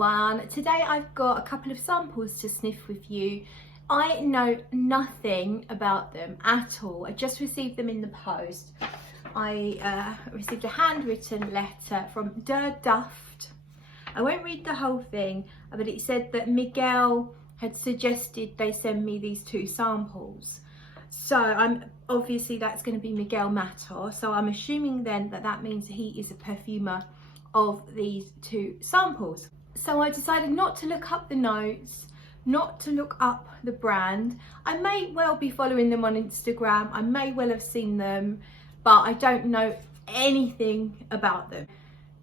everyone, today I've got a couple of samples to sniff with you. I know nothing about them at all. I just received them in the post. I received a handwritten letter from Duft. I won't read the whole thing, but it said that Miguel had suggested they send me these two samples. So obviously that's going to be Miguel Matos, so I'm assuming then that means he is a perfumer of these two samples. So I decided not to look up the notes, not to look up the brand. I may well be following them on Instagram, I may well have seen them, but I don't know anything about them.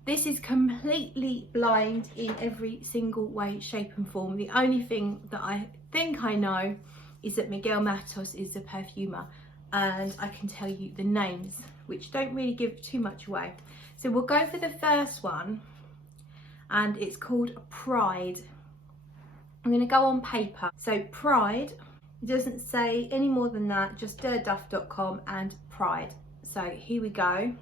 This is completely blind in every single way, shape and form. The only thing that I think I know is that Miguel Matos is a perfumer, and I can tell you the names, which don't really give too much away. So we'll go for the first one, and it's called Pride. I'm going to go on paper. So Pride, it doesn't say any more than that, just duft.com and Pride. So here we go.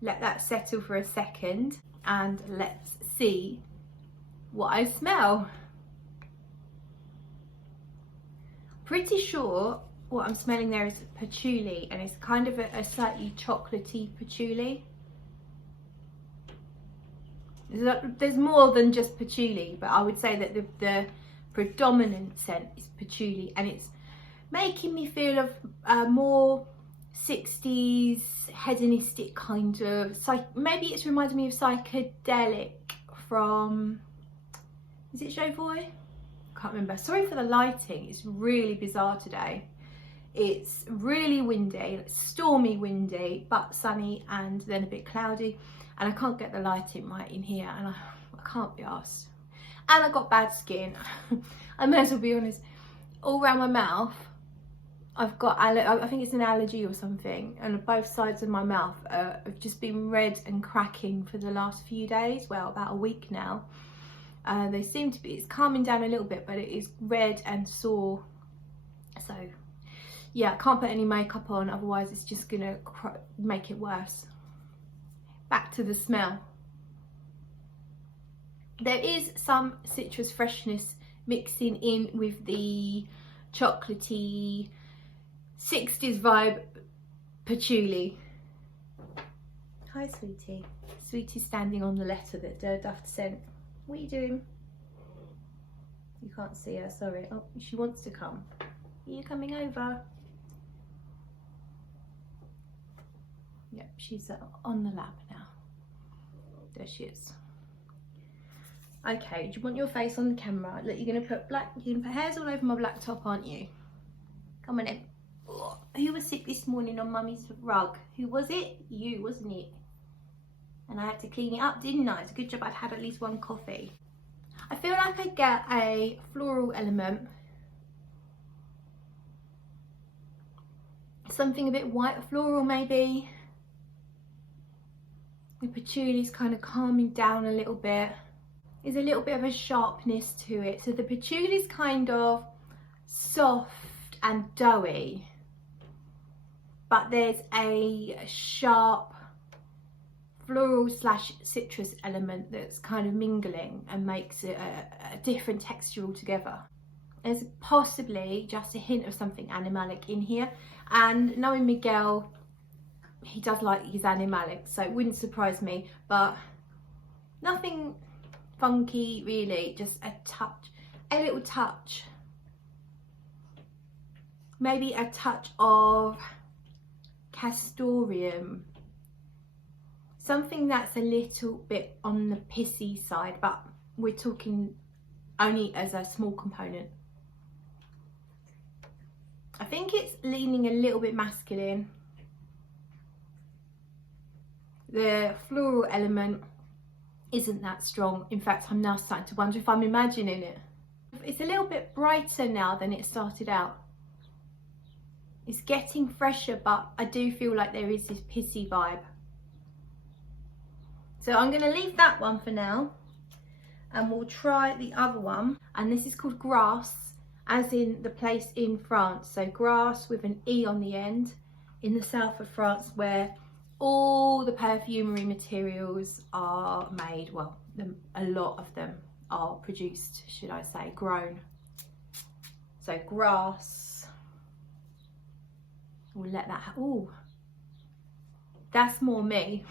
Let that settle for a second and let's see what I smell. Pretty sure what I'm smelling there is patchouli, and it's kind of a slightly chocolatey patchouli. There's more than just patchouli, but I would say that the predominant scent is patchouli, and it's making me feel of more 60s hedonistic kind of, maybe it's reminding me of psychedelic from, is it Jovoy? Can't remember. Sorry for the lighting, it's really bizarre today. It's really windy, stormy windy, but sunny and then a bit cloudy, and I can't get the lighting right in here, and I can't be arsed. And I've got bad skin. I may as well be honest. All around my mouth, I've got, I think it's an allergy or something, and both sides of my mouth have just been red and cracking for the last few days, well, about a week now. They seem to be, it's calming down a little bit, but it is red and sore. So yeah, I can't put any makeup on, otherwise it's just gonna make it worse. Back to the smell. There is some citrus freshness mixing in with the chocolatey 60s vibe patchouli. Hi sweetie. Sweetie's standing on the letter that Duft sent. What are you doing? You can't see her, sorry. Oh, she wants to come. Are you coming over? Yep, she's on the lap now. There she is. Okay, do you want your face on the camera? Look, you're gonna put hairs all over my black top, aren't you? Come on in. Oh, who was sick this morning on Mummy's rug? Who was it? You, wasn't it? And I had to clean it up, didn't I? It's a good job I'd had at least one coffee. I feel like I get a floral element. Something a bit white floral maybe. The patchouli's kind of calming down a little bit. There's a little bit of a sharpness to it. So the patchouli's kind of soft and doughy, but there's a sharp floral / citrus element that's kind of mingling and makes it a different texture altogether. There's possibly just a hint of something animalic in here, and knowing Miguel, he does like his animalic, so it wouldn't surprise me, but nothing funky really, just a little touch, maybe a touch of castoreum, something that's a little bit on the pissy side, but we're talking only as a small component. I think it's leaning a little bit masculine. The floral element isn't that strong. In fact, I'm now starting to wonder if I'm imagining it. It's a little bit brighter now than it started out. It's getting fresher, but I do feel like there is this pissy vibe. So I'm going to leave that one for now, and we'll try the other one. And this is called Grasse, as in the place in France. So Grasse with an E on the end, in the south of France, where all the perfumery materials are made, well, a lot of them are produced, should I say, grown. So grass, we'll let that, oh, that's more me,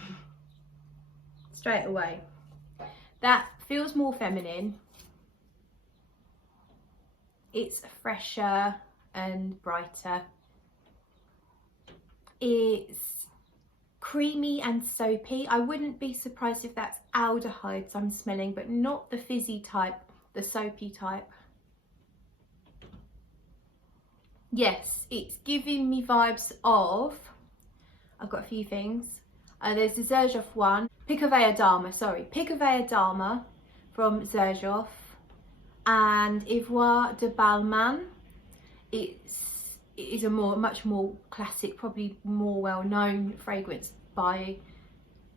straight away. That feels more feminine. It's fresher and brighter. It's creamy and soapy. I wouldn't be surprised if that's aldehydes I'm smelling, but not the fizzy type, the soapy type. Yes, it's giving me vibes of, I've got a few things. There's the Xerjoff one, Picovea Dama, sorry, Picovea Dama from Xerjoff, and Ivoire de Balmain. It is a much more classic, probably more well-known fragrance by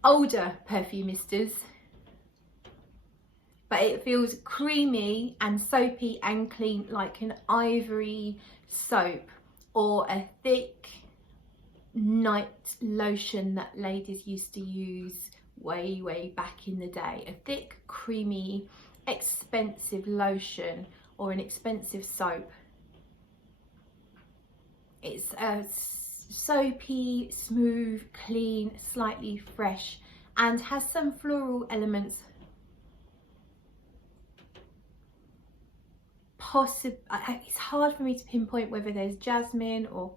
older perfumistas, but it feels creamy and soapy and clean, like an ivory soap or a thick night lotion that ladies used to use way back in the day. A thick, creamy, expensive lotion or an expensive soap. It's a soapy, smooth, clean, slightly fresh, and has some floral elements. It's hard for me to pinpoint whether there's jasmine or...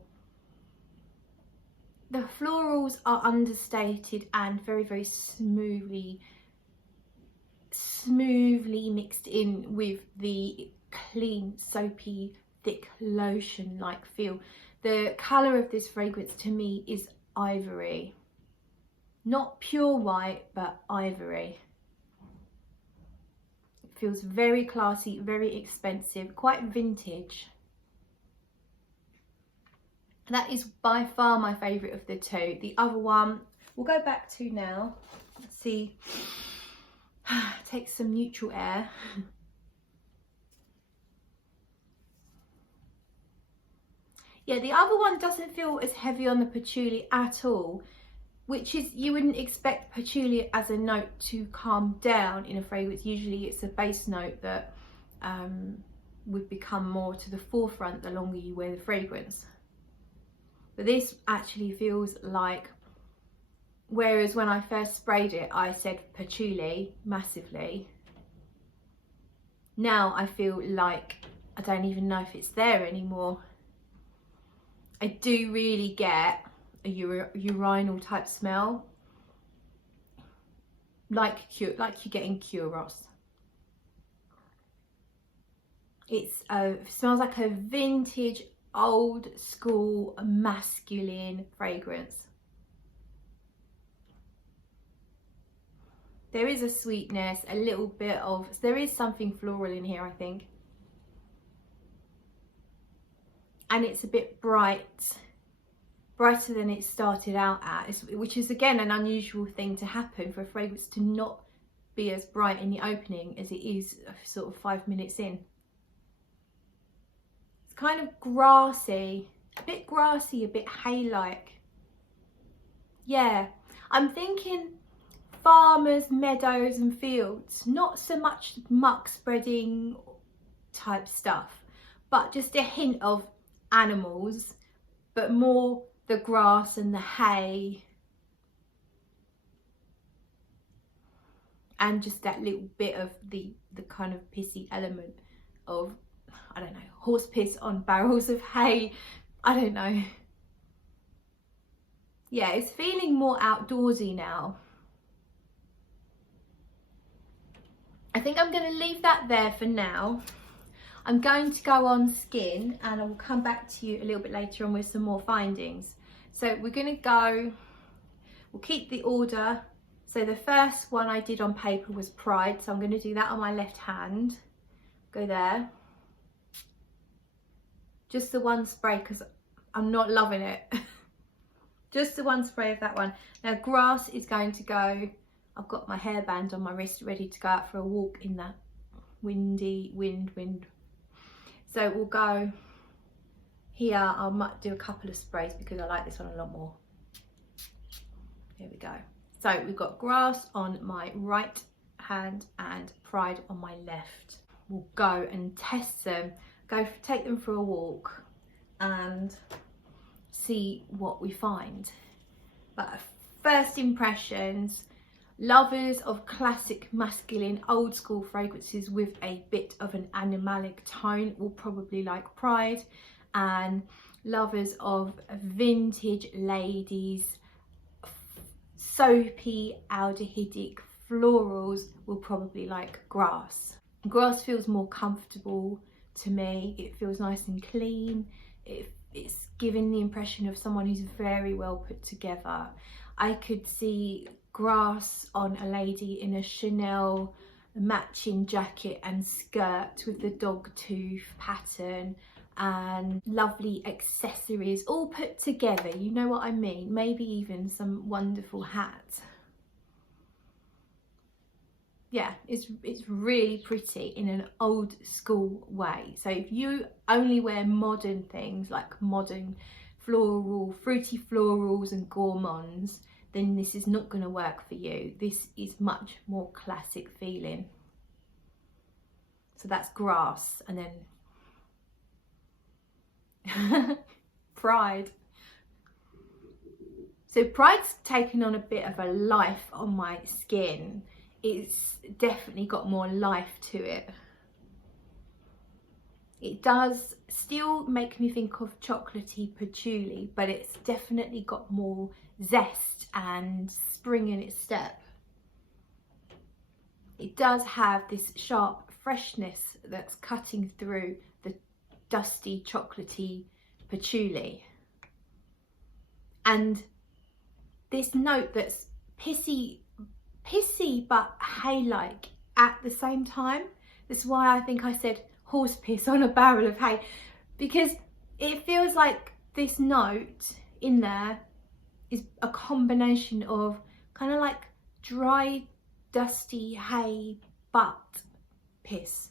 The florals are understated and very smoothly mixed in with the clean, soapy, thick lotion-like feel. The colour of this fragrance to me is ivory. Not pure white, but ivory. It feels very classy, very expensive, quite vintage. That is by far my favourite of the two. The other one, we'll go back to now. Let's see. Take some neutral air. Yeah, the other one doesn't feel as heavy on the patchouli at all, which is, you wouldn't expect patchouli as a note to calm down in a fragrance. Usually it's a base note that would become more to the forefront the longer you wear the fragrance. But this actually feels like, whereas when I first sprayed it, I said patchouli massively. Now I feel like I don't even know if it's there anymore. I do really get a urinal type smell, like you're getting Curos. It smells like a vintage, old school, masculine fragrance. There is a sweetness, a little bit of, there is something floral in here, I think. And it's a bit brighter than it started out at, which is again an unusual thing to happen for a fragrance to not be as bright in the opening as it is sort of 5 minutes in. It's kind of grassy, a bit hay-like. Yeah, I'm thinking farmers, meadows and fields, not so much muck spreading type stuff, but just a hint of animals, but more the grass and the hay, and just that little bit of the kind of pissy element of, I don't know, horse piss on barrels of hay, I don't know. Yeah, it's feeling more outdoorsy now. I think I'm going to leave that there for now. I'm going to go on skin and I will come back to you a little bit later on with some more findings. So we're going to go, we'll keep the order. So the first one I did on paper was Pride, so I'm going to do that on my left hand. Go there. Just the one spray because I'm not loving it. Just the one spray of that one. Now Grasse is going to go, I've got my hairband on my wrist ready to go out for a walk in that windy wind. So we'll go here. I might do a couple of sprays because I like this one a lot more. Here we go. So we've got Grasse on my right hand and Pride on my left. We'll go and test them, take them for a walk and see what we find. But first impressions, lovers of classic masculine old school fragrances with a bit of an animalic tone will probably like Pride, and lovers of vintage ladies, soapy aldehydic florals will probably like Grasse. Grasse feels more comfortable to me. It feels nice and clean. It's giving the impression of someone who's very well put together. I could see Grasse on a lady in a Chanel matching jacket and skirt with the dog tooth pattern and lovely accessories all put together, you know what I mean? Maybe even some wonderful hat. Yeah, it's really pretty in an old school way. So if you only wear modern things like modern fruity florals and gourmands, then this is not going to work for you. This is much more classic feeling. So that's Grasse, and then Pride. So Pride's taken on a bit of a life on my skin. It's definitely got more life to it. It does still make me think of chocolatey patchouli, but it's definitely got more zest and spring in its step. It does have this sharp freshness that's cutting through the dusty chocolatey patchouli, and this note that's pissy but hay-like at the same time. That's why I think I said horse piss on a barrel of hay, because it feels like this note in there is a combination of kind of like dry dusty hay but piss.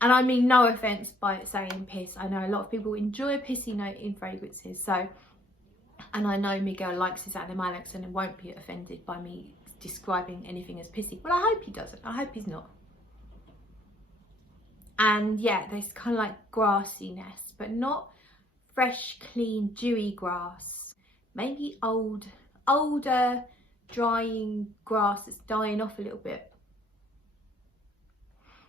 And I mean no offense by saying piss. I know a lot of people enjoy a pissy note in fragrances, so, and I know Miguel likes his animalics and won't be offended by me describing anything as pissy. Well, I hope he doesn't. I hope he's not. And yeah, there's kind of like grassiness, but not fresh, clean, dewy grass. Maybe older, drying grass that's dying off a little bit.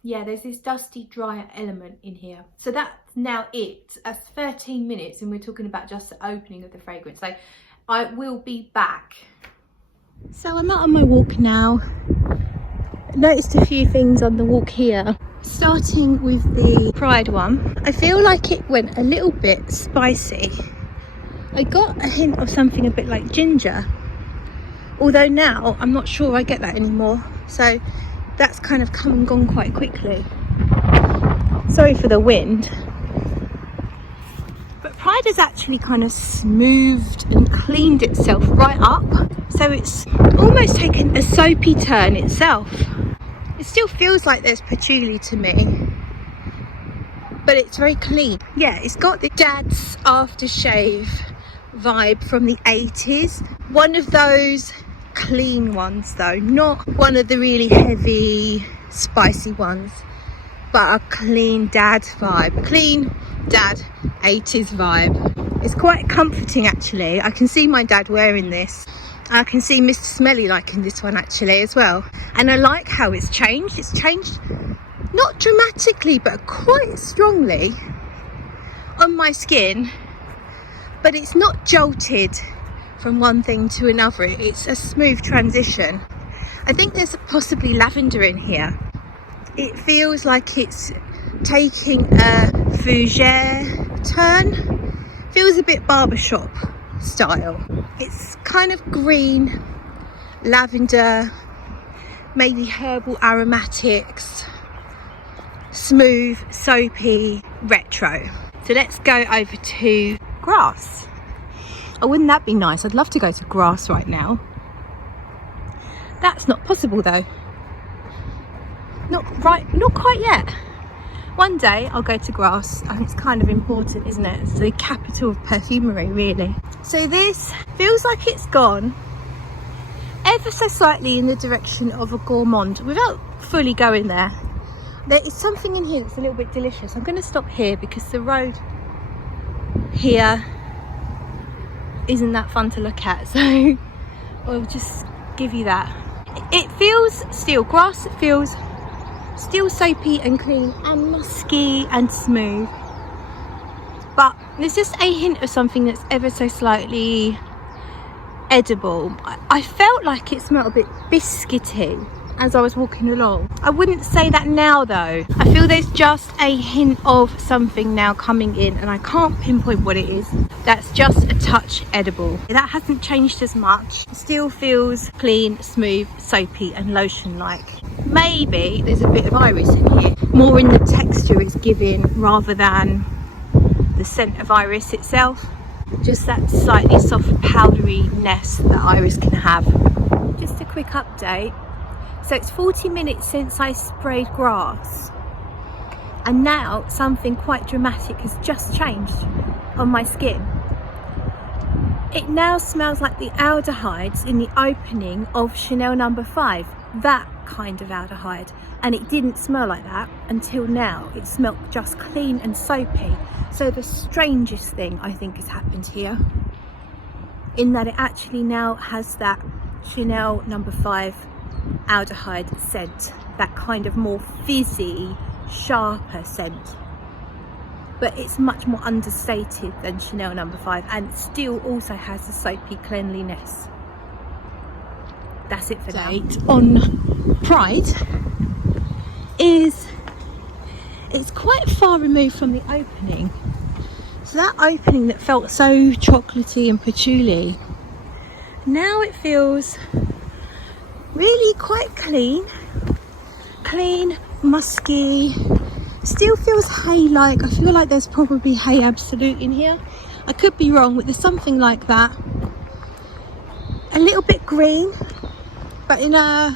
Yeah, there's this dusty, drier element in here. So that's now it. That's 13 minutes and we're talking about just the opening of the fragrance. So I will be back. So I'm out on my walk now. I noticed a few things on the walk here. Starting with the Pride one. I feel like it went a little bit spicy. I got a hint of something a bit like ginger. Although now I'm not sure I get that anymore. So that's kind of come and gone quite quickly. Sorry for the wind. But Pride has actually kind of smoothed and cleaned itself right up. So it's almost taken a soapy turn itself. It still feels like there's patchouli to me, but it's very clean. Yeah, it's got the dad's aftershave vibe from the 80s. One of those clean ones though, not one of the really heavy spicy ones, but a clean dad vibe, clean dad 80s vibe. It's quite comforting actually. I can see my dad wearing this. I can see Mr. Smelly liking this one actually as well, and I like how it's changed. It's changed not dramatically but quite strongly on my skin, but it's not jolted from one thing to another. It's a smooth transition. I think there's possibly lavender in here. It feels like it's taking a fougere turn. Feels a bit barbershop style. It's kind of green, lavender, maybe herbal aromatics, smooth, soapy, retro. So let's go over to Grasse. Oh, wouldn't that be nice? I'd love to go to Grasse right now. That's not possible though. Not quite yet. One day I'll go to Grasse. I think it's kind of important, isn't it? It's the capital of perfumery, really. So this feels like it's gone ever so slightly in the direction of a gourmand without fully going there. There is something in here that's a little bit delicious. I'm going to stop here because the road here isn't that fun to look at, so I'll just give you that. It feels still, Grasse feels still soapy and clean and musky and smooth, but there's just a hint of something that's ever so slightly edible. I felt like it smelled a bit biscuity as I was walking along. I wouldn't say that now though. I feel there's just a hint of something now coming in, and I can't pinpoint what it is. That's just a touch edible. That hasn't changed as much. It still feels clean, smooth, soapy and lotion like. Maybe there's a bit of iris in here, more in the texture it's giving rather than the scent of iris itself. Just that slightly soft powderiness that iris can have. Just a quick update. So it's 40 minutes since I sprayed Grasse, and now something quite dramatic has just changed on my skin. It now smells like the aldehydes in the opening of Chanel No. 5, that kind of aldehyde, and it didn't smell like that until now. It smelled just clean and soapy. So the strangest thing I think has happened here, in that it actually now has that Chanel No. 5 aldehyde scent, that kind of more fizzy, sharper scent, but it's much more understated than Chanel No. 5, and still also has the soapy cleanliness. That's it for now. On Pride is, it's quite far removed from the opening. So that opening that felt so chocolatey and patchouli, now it feels really quite clean, musky, still feels hay-like. I feel like there's probably hay absolute in here. I could be wrong, but there's something like that. A little bit green, but in a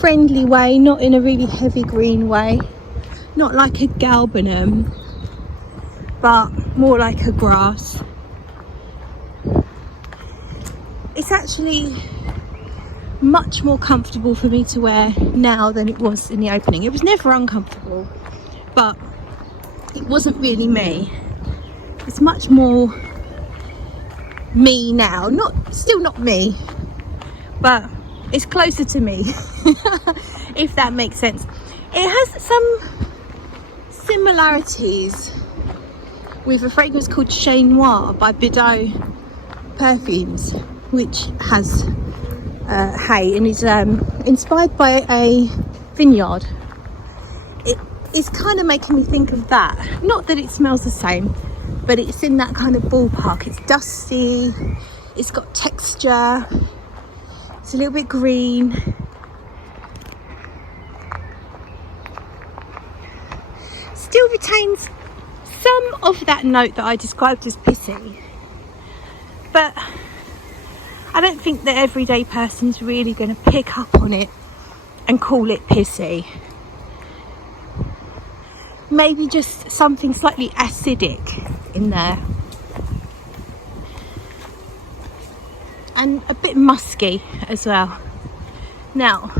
friendly way, not in a really heavy green way. Not like a galbanum, but more like a grass. It's actually much more comfortable for me to wear now than it was in the opening. It was never uncomfortable, but it wasn't really me. It's much more me now. Still not me, but it's closer to me, if that makes sense. It has some similarities with a fragrance called Chez Noir by Bidot Perfumes, which has hay and is inspired by a vineyard. It is kind of making me think of that. Not that it smells the same, but it's in that kind of ballpark. It's dusty, it's got texture, it's a little bit green. Still retains some of that note that I described as pissy, but I don't think the everyday person's really going to pick up on it and call it pissy. Maybe just something slightly acidic in there. And a bit musky as well. Now,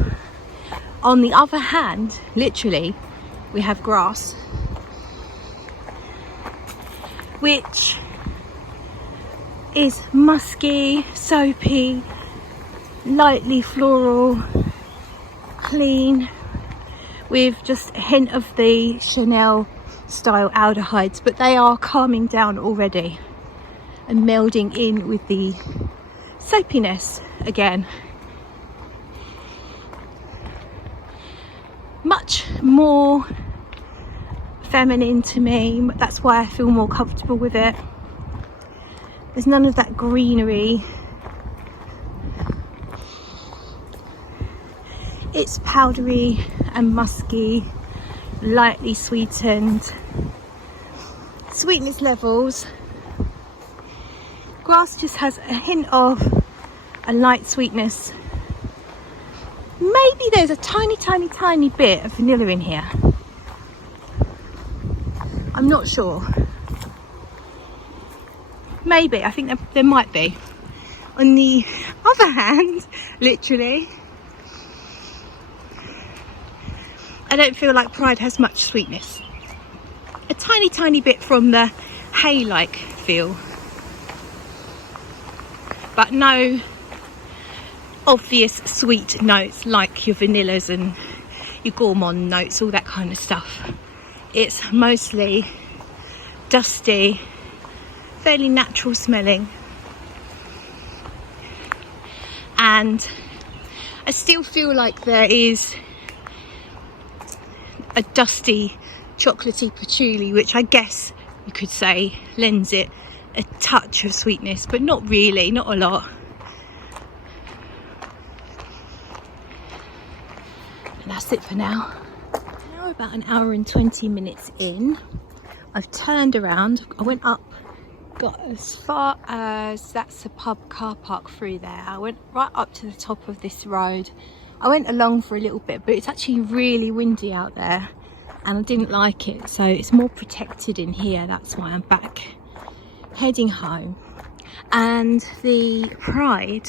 on the other hand, literally, we have Grasse, which is musky, soapy, lightly floral, clean, with just a hint of the Chanel style aldehydes, but they are calming down already and melding in with the soapiness again. Much more feminine to me, that's why I feel more comfortable with it. There's none of that greenery. It's powdery and musky, lightly sweetened. Sweetness levels, Grasse just has a hint of a light sweetness. Maybe there's a tiny bit of vanilla in here. I'm not sure. Maybe, I think there might be. On the other hand, literally, I don't feel like Pride has much sweetness. A tiny bit from the hay-like feel, but no obvious sweet notes like your vanillas and your gourmand notes, all that kind of stuff. It's mostly dusty, fairly natural smelling, and I still feel like there is a dusty chocolatey patchouli, which I guess you could say lends it a touch of sweetness, but not really, not a lot. And that's it for now. Now about an hour and 20 minutes in, I've turned around, I went up, got as far as, that's a pub car park through there. I went right up to the top of this road. I went along for a little bit, but it's actually really windy out there and I didn't like it, so it's more protected in here. That's why I'm back heading home. And the Pride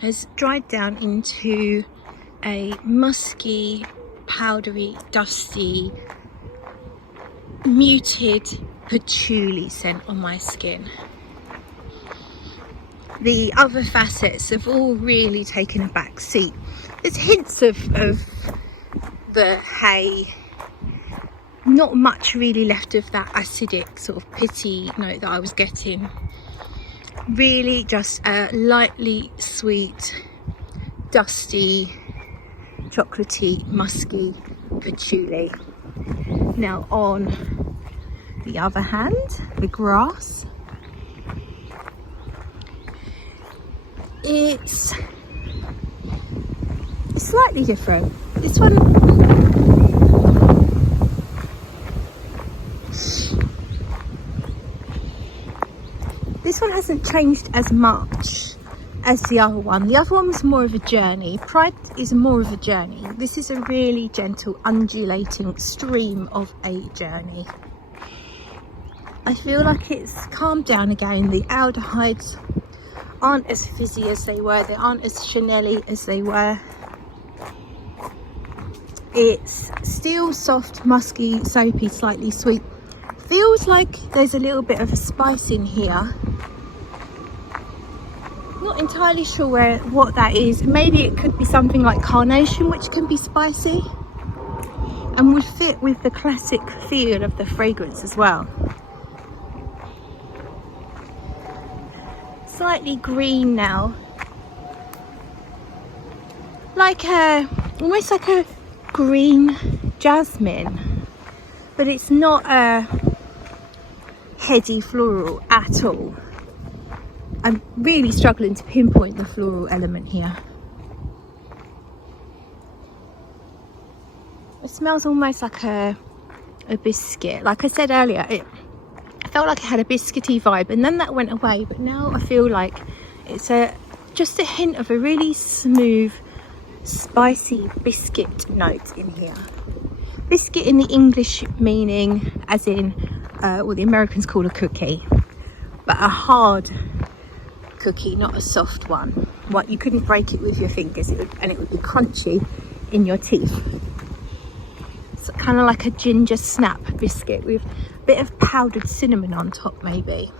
has dried down into a musky, powdery, dusty, muted patchouli scent on my skin. The other facets have all really taken a back seat. There's hints of the hay, not much really left of that acidic sort of pitty note that I was getting. Really just a lightly sweet, dusty, chocolatey, musky patchouli. Now on the other hand, the grass, it's slightly different. This one, hasn't changed as much as the other one. The other one was more of a journey. Pride is more of a journey. This is a really gentle, undulating stream of a journey. I feel like it's calmed down again. The aldehydes aren't as fizzy as they were. They aren't as Chanel-y as they were. It's still soft, musky, soapy, slightly sweet. Feels like there's a little bit of a spice in here. Not entirely sure what that is. Maybe it could be something like carnation, which can be spicy and would fit with the classic feel of the fragrance as well. Slightly green now, like almost like a green jasmine, but it's not a heady floral at all. I'm really struggling to pinpoint the floral element here. It smells almost like a biscuit. Like I said earlier, it felt like it had a biscuity vibe, and then that went away, but now I feel like it's just a hint of a really smooth, spicy biscuit note in here. Biscuit in the English meaning as in what the Americans call a cookie, but a hard cookie, not a soft one. What, you couldn't break it with your fingers, and it would be crunchy in your teeth. It's kind of like a ginger snap biscuit with a bit of powdered cinnamon on top maybe,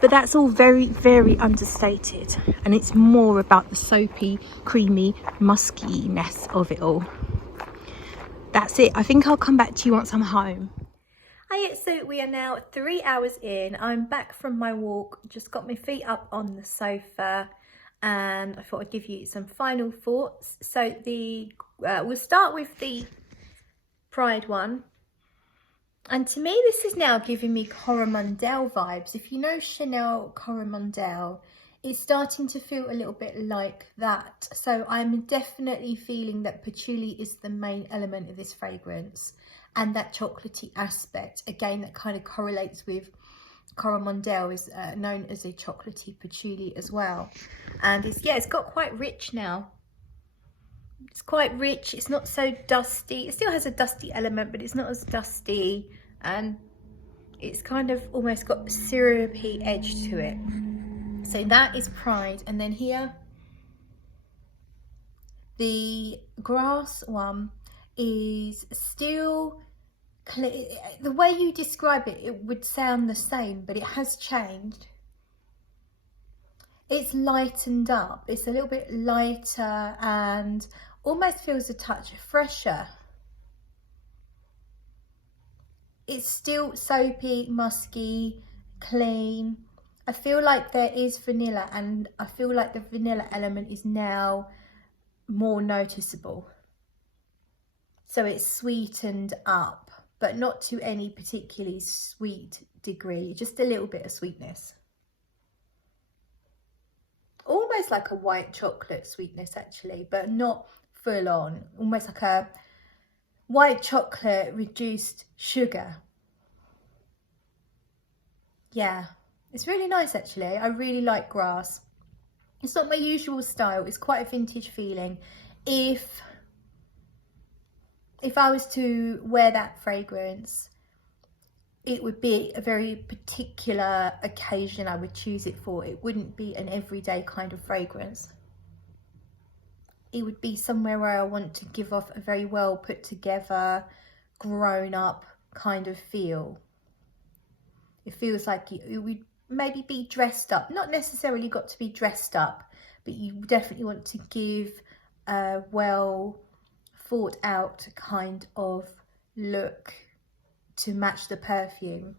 but that's all very, very understated, and it's more about the soapy, creamy muskiness of it all. That's it. I think I'll come back to you once I'm home. Hiya, so we are now 3 hours in. I'm back from my walk, just got my feet up on the sofa, and I thought I'd give you some final thoughts. So we'll start with the Pride one, and to me this is now giving me Coromandel vibes. If you know Chanel Coromandel, it's starting to feel a little bit like that. So I'm definitely feeling that patchouli is the main element of this fragrance, and that chocolatey aspect, again, that kind of correlates with Coromandel, is known as a chocolatey patchouli as well. And it's got quite rich now. It's quite rich. It's not so dusty. It still has a dusty element, but it's not as dusty and it's kind of almost got a syrupy edge to it. So that is Pride. And then here, the Grasse one is still clear. The way you describe it, it would sound the same, but it has changed. It's lightened up. It's a little bit lighter and almost feels a touch fresher. It's still soapy, musky, clean. I feel like there is vanilla, and I feel like the vanilla element is now more noticeable. So it's sweetened up, but not to any particularly sweet degree, just a little bit of sweetness. Almost like a white chocolate sweetness actually, but not full on. Almost like a white chocolate reduced sugar. Yeah, it's really nice actually. I really like Grasse. It's not my usual style. It's quite a vintage feeling. If I was to wear that fragrance, it would be a very particular occasion I would choose it for. It wouldn't be an everyday kind of fragrance. It would be somewhere where I want to give off a very well put together, grown up kind of feel. It feels like you would maybe be dressed up, not necessarily got to be dressed up, but you definitely want to give a well thought out kind of look to match the perfume.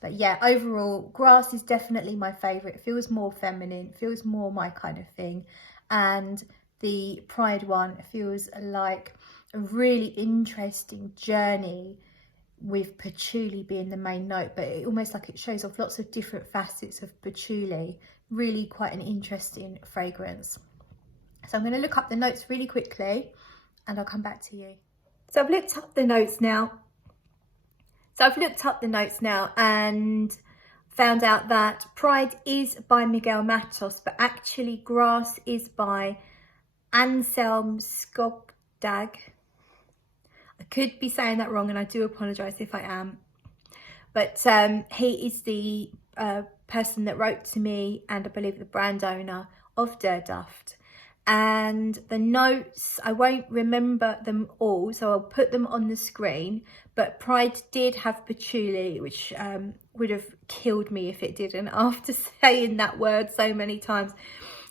But yeah, overall, Grasse is definitely my favourite. It feels more feminine, feels more my kind of thing. And the Pride one feels like a really interesting journey with patchouli being the main note, but it almost like it shows off lots of different facets of patchouli. Really quite an interesting fragrance. So I'm going to look up the notes really quickly and I'll come back to you. So I've looked up the notes now. And found out that Pride is by Miguel Matos, but actually Grasse is by Anselm Skogstad. I could be saying that wrong and I do apologise if I am. But he is the person that wrote to me, and I believe the brand owner of Duft. And the notes, I won't remember them all, so I'll put them on the screen. But Pride did have patchouli, which would have killed me if it didn't, after saying that word so many times.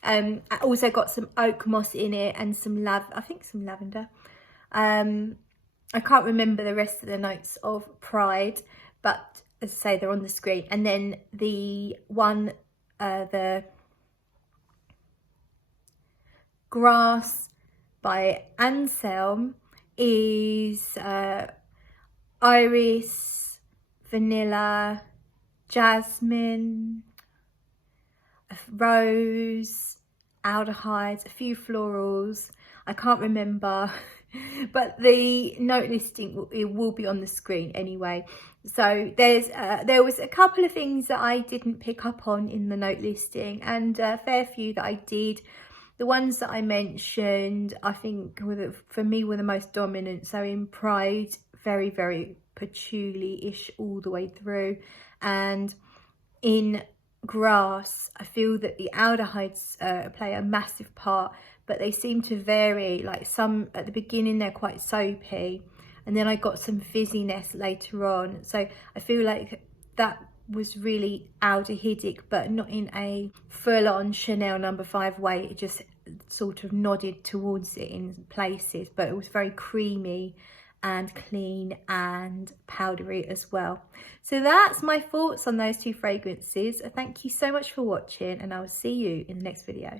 I also got some oak moss in it and some some lavender. I can't remember the rest of the notes of Pride, but as I say, they're on the screen. And then the one, the Grasse by Anselm is iris, vanilla, jasmine, rose, aldehydes, a few florals. I can't remember, but the note listing, it will be on the screen anyway. So there was a couple of things that I didn't pick up on in the note listing, and a fair few that I did. The ones that I mentioned, I think for me were the most dominant. So in Pride, very, very patchouli-ish all the way through. And in Grasse, I feel that the aldehydes play a massive part, but they seem to vary. Like some at the beginning, they're quite soapy, and then I got some fizziness later on. So I feel like that was really aldehydic, but not in a full-on Chanel No. 5 way. It just sort of nodded towards it in places, but it was very creamy and clean and powdery as well. So that's my thoughts on those two fragrances. Thank you so much for watching, and I will see you in the next video.